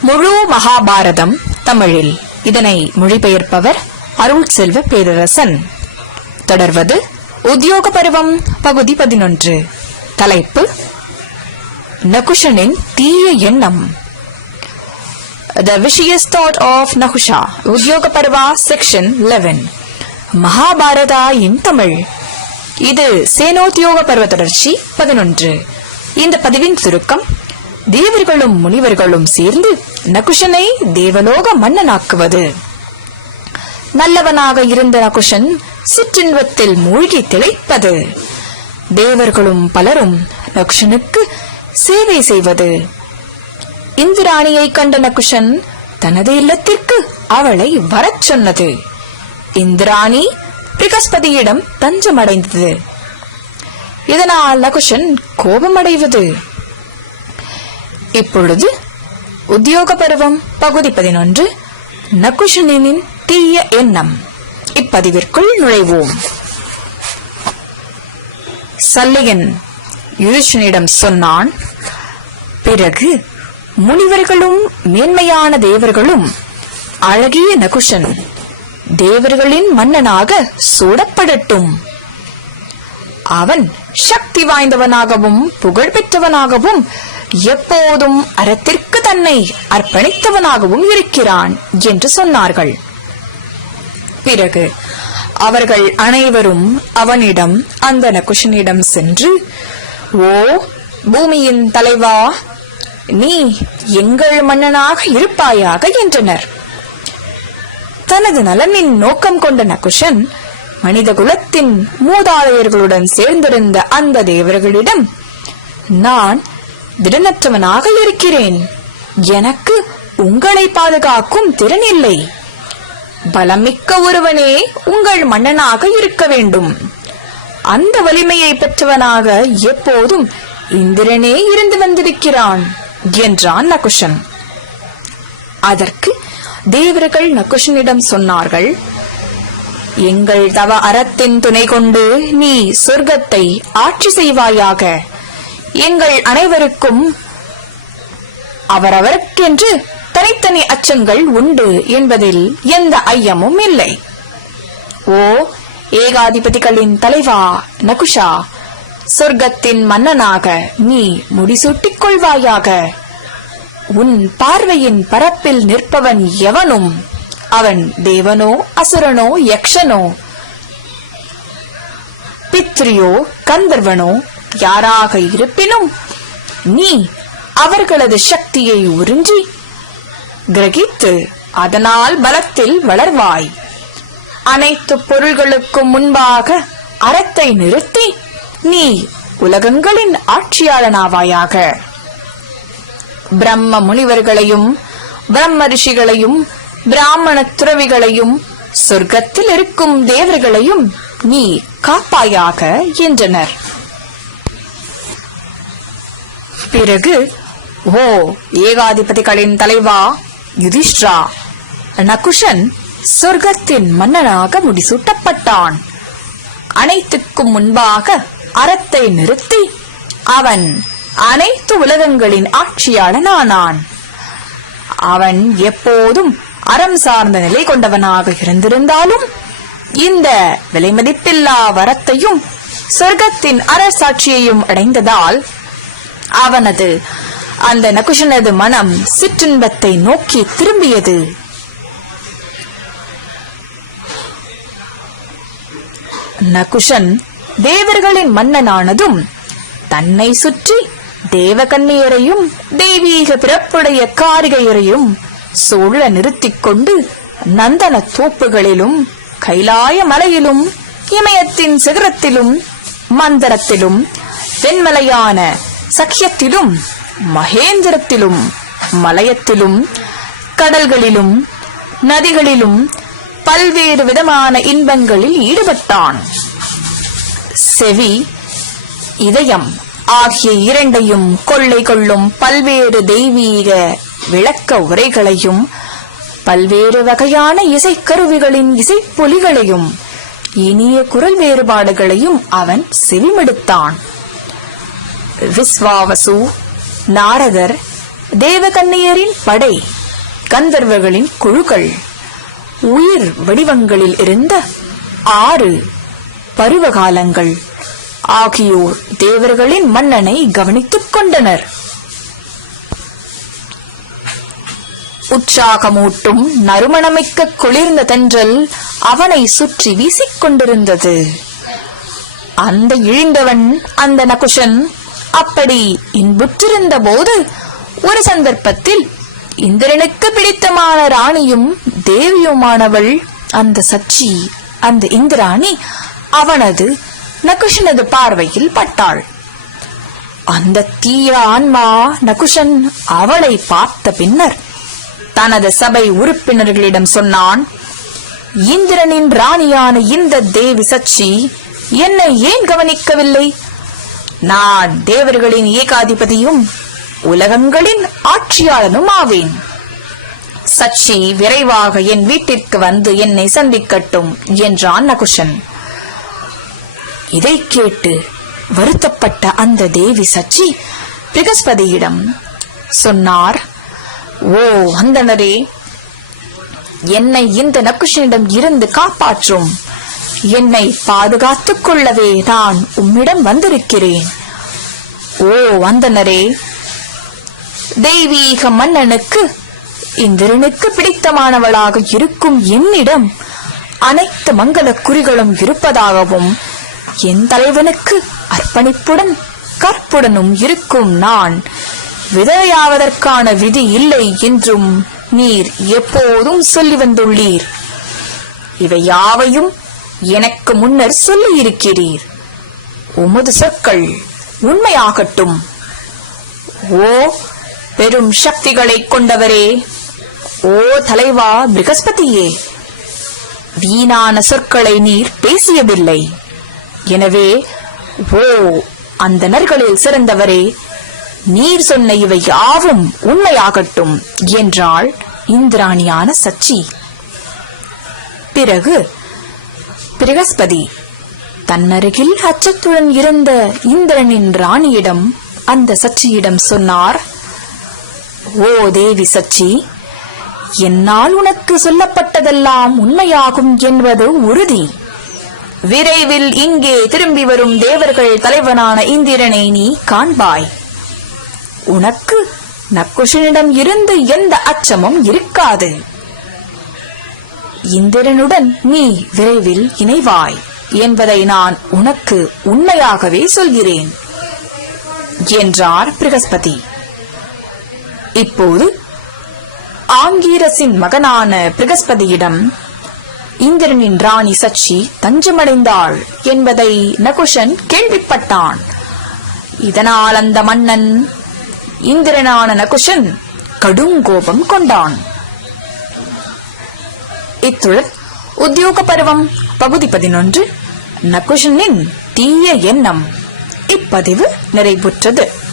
முழு மகாபாரதம் தமிழில். இதனை மொழிபெயர்ப்பவர் அருள் செல்வ பேரரசன். தொடர்வது உத்தியோக பருவம் பகுதி பதினொன்று. தலைப்பு நகுஷனின் தீய எண்ணம். The Vicious Thought of Nahusha Udyoga Parva section 11 Mahabharata in Tamil. இது சேனோத்தியோக பருவ தொடர்ச்சி பதினொன்று. இந்த பதிவின் சுருக்கம் தேவர்களும் முனிவர்களும் சேர்ந்து நகுஷனை தேவலோக மன்னனாக்குவது. நல்லவனாக இருந்த நகுஷன் சிற்றின்பத்தில் மூழ்கி திளைப்பது. தேவர்களும் பலரும் நகுஷனுக்கு சேவை செய்வது. இந்திராணியை கண்ட நகுஷன் தனது இல்லத்திற்கு அவளை வரச் சொன்னது. இந்திராணி பிரகஸ்பதியிடம் தஞ்சமடைந்தது. இதனால் நகுஷன் கோபமடைவது. இப்பொழுது உத்தியோக பருவம் பகுதி பதினொன்று. நகுஷனின் தீய எண்ணம். இப்பதிவிற்குள் நுழைவோம். சல்லியன் யுதிஷனிடம் சொன்னான் பிறகு முனிவர்களும் மேன்மையான தேவர்களும் அழகிய நகுஷன் தேவர்களின் மன்னனாக சூடப்படட்டும். அவன் சக்தி வாய்ந்தவனாகவும் புகழ்பெற்றவனாகவும் எப்போதும் அறத்திற்கு தன்னை அர்ப்பணித்தவனாகவும் இருக்கிறான் என்று சொன்னார்கள். பிறகு அவர்கள் அனைவரும் அவனிடம் அந்த நகுஷனிடம் சென்று ஓ பூமியின் தலைவா நீ எங்கள் மன்னனாக இருப்பாயாக என்றனர். தனது நலனின் நோக்கம் கொண்ட நகுஷன் மனித குலத்தின் மூதாதையர்களுடன் சேர்ந்திருந்த அந்த தேவர்களிடம் நான் திடனற்றவனாக இருக்கிறேன். எனக்கு உங்களை பாதுகாக்கும் திறன் இல்லை. பலமிக்க ஒருவனே உங்கள் மன்னனாக இருக்க வேண்டும். அந்த வலிமையை பெற்றவனாக எப்போதும் இந்திரனே இருந்து வந்திருக்கிறான் என்றான் நகுஷன். அதற்கு தேவர்கள் நகுஷனிடம் சொன்னார்கள் எங்கள் தவ அறத்தின் துணை கொண்டு நீ சொர்க்கத்தை ஆட்சி செய்வாயாக. எங்கள் அனைவருக்கும் அவரவருக்கென்று தனித்தனி அச்சங்கள் உண்டு என்பதில் எந்த ஐயமும் இல்லை. ஓ ஏகாதிபதிகளின் தலைவா நகுஷா சொர்க்கத்தின் மன்னனாக நீ முடிசூட்டிக் கொள்வாயாக. உன் பார்வையின் பரப்பில் நிற்பவன் எவனும்? அவன் தேவனோ அசுரனோ யக்ஷனோ? பித்ரியோ கந்தர்வனோ யாராக இருப்பினும் நீ அவர்களது சக்தியை உறிஞ்சி கிரகித்து அதனால் பலத்தில் வளர்வாய். அனைத்து பொருள்களுக்கும் முன்பாக அறத்தை நிறுத்தி நீ உலகங்களின் ஆட்சியாளனாவாயாக. பிரம்ம முனிவர்களையும் பிரம்ம ரிஷிகளையும் பிராமண துறவிகளையும் சொர்க்கத்தில் இருக்கும் தேவர்களையும் நீ காப்பாயாக என்றனர். பிறகு ஓ ஏகாதிபதிகளின் தலைவா யுதிஷ்ரா நகுஷன் சொர்க்கத்தின் மன்னனாக முடிசூட்டப்பட்டான். அனைத்துக்கும் முன்பாக அறத்தை நிறுத்தி அவன் அனைத்து உலகங்களின் ஆட்சியாளனானான். அவன் எப்போதும் அறம் சார்ந்த நிலை கொண்டவனாக இருந்திருந்தாலும் இந்த விலைமதிப்பில்லா வரத்தையும் சொர்க்கத்தின் அரசாட்சியையும் அடைந்ததால் அவனது அந்த நகுஷனது மனம் சிற்றின்பத்தை நோக்கி திரும்பியது. நகுஷன் தேவர்களின் மன்னனானதும் தன்னை சுற்றி தேவகன்னியரையும் தெய்வீக பிறப்புடைய காரிகையரையும் சூழ நிறுத்திக் கொண்டு நந்தன தோப்புகளிலும் கைலாய மலையிலும் இமயத்தின் சிகரத்திலும் மந்தரத்திலும் வெண்மலையான சக்கியத்திலும் மகேந்திரத்திலும் மலையத்திலும் கடல்களிலும் நதிகளிலும் பல்வேறு விதமான இன்பங்களில் ஈடுபட்டான். செவி இதயம் ஆகிய இரண்டையும் கொள்ளை கொள்ளும் பல்வேறு தெய்வீக விளக்க உரைகளையும் பல்வேறு வகையான இசைக்கருவிகளின் இசைப்பொலிகளையும் இனிய குரல் வேறுபாடுகளையும் அவன் செவிமெடுத்தான். விஸ்வாவசு நாரதர் தேவகன்னியரின் படை கந்தர்வர்களின் குழுக்கள் உயிர் வடிவங்களில் இருந்த ஆறு பருவகாலங்கள் ஆகியோர் தேவர்களின் மன்னனை கவனித்துக் கொண்டனர். உற்சாகமூட்டும் நறுமணமிக்க குளிர்ந்த தென்றல் அவனை சுற்றி வீசிக் கொண்டிருந்தது. அந்த இழிந்தவன் அந்த நகுஷன் அப்படி இன்புற்றிருந்த போது ஒரு சந்தர்ப்பத்தில் இந்திரனுக்கு பிடித்தமான ராணியும் தேவியுமானவள் அந்த சச்சி அந்த இந்திராணி அவனது நகுஷனது பார்வையில் பட்டாள். அந்த தீய ஆன்மா நகுஷன் அவளை பார்த்த பின்னர் தனது சபை உறுப்பினர்களிடம் சொன்னான் இந்திரனின் ராணியான இந்த தேவி சச்சி என்னை ஏன் கவனிக்கவில்லை? நான் தேவர்களின் ஏகாதிபதியும் உலகங்களின் ஆட்சியாளனும் ஆவேன். சச்சி விரைவாக என் வீட்டிற்கு வந்து என்னை சந்திக்கட்டும் என்றான் நகுஷன். இதைக் கேட்டு வருத்தப்பட்ட அந்த தேவி சச்சி பிரகஸ்பதியிடம் சொன்னார் ஓ அந்தனரே என்னை இந்த நகுஷனிடம் இருந்து காப்பாற்றும். என்னை பாதுகாத்துக் கொள்ளவே நான் உம்மிடம் வந்திருக்கிறேன். ஓ வந்தனரே தெய்வீக மன்னனுக்கு இந்திரனுக்கு பிடித்தமானவளாக இருக்கும் என்னிடம் அனைத்து மங்கள குறிகளும் இருப்பதாகவும் என் தலைவனுக்கு அர்ப்பணிப்புடன் கற்புடனும் இருக்கும் நான் விதவையாவதற்கான விதி இல்லை என்றும் நீர் எப்போதும் சொல்லி வந்துள்ளீர். இவை யாவையும் எனக்கு முன்னர் சொல்லியிருக்கிறீர். உமது சொற்கள் உண்மையாகட்டும். ஓ பெரும் சக்திகளைக் கொண்டவரே. ஓ தலைவா பிரகஸ்பதியே. வீணான சொற்களை நீர் பேசியதில்லை. எனவே ஓ அந்த நர்களில் சிறந்தவரே. நீர் சொன்ன இவை யாவும் உண்மையாகட்டும் என்றாள் இந்திராணியான சச்சி. பிறகு பிரகஸ்பதி தன்னருகில் அச்சத்துடன் இருந்த இந்திரனின் ராணியிடம் அந்த சச்சியிடம் சொன்னார் ஓ தேவி சச்சி என்னால் உனக்கு சொல்லப்பட்டதெல்லாம் உண்மையாகும் என்பது உறுதி. விரைவில் இங்கே திரும்பி வரும் தேவர்கள் தலைவனான இந்திரனை நீ காண்பாய். உனக்கு நக்குஷனிடம் இருந்து எந்த அச்சமும் இருக்காது. இந்திரனுடன் நீ விரைவில் இணைவாய் என்பதை நான் உனக்கு உண்மையாகவே சொல்கிறேன் என்றார் பிரகஸ்பதி. இப்போது ஆங்கீரசின் மகனான பிரகஸ்பதியிடம் இந்திரனின் ராணி சச்சி தஞ்சமடைந்தாள் என்பதை நகுஷன் கேள்விப்பட்டான். இதனால் அந்த மன்னன் இந்திரனான நகுஷன் கடும் கோபம் கொண்டான். இத்துடன் உத்தியோக பருவம் பகுதி பதினொன்று. நகுஷனின் தீய எண்ணம். இப்பதிவு நிறைவுற்றது.